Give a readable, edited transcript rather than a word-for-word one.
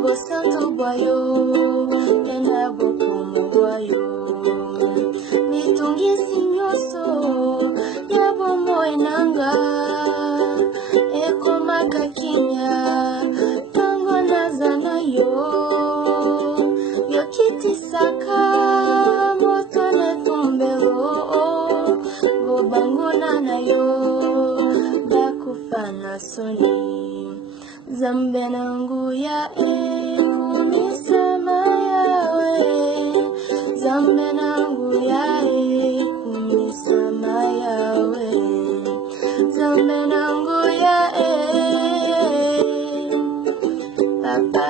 Yabo santo boyo, yanabo como boyo. Mitungi sinyoso, yabo moenanga. Eko makakinya, tango nazana yo. Yokiti saka, moto ne tumbero. Gobanguna na yo, bakufana soni. Zambe nangu ya kumisema yawe. Zambe nangu ya kumisema yawe. Zambe nangu ya Papa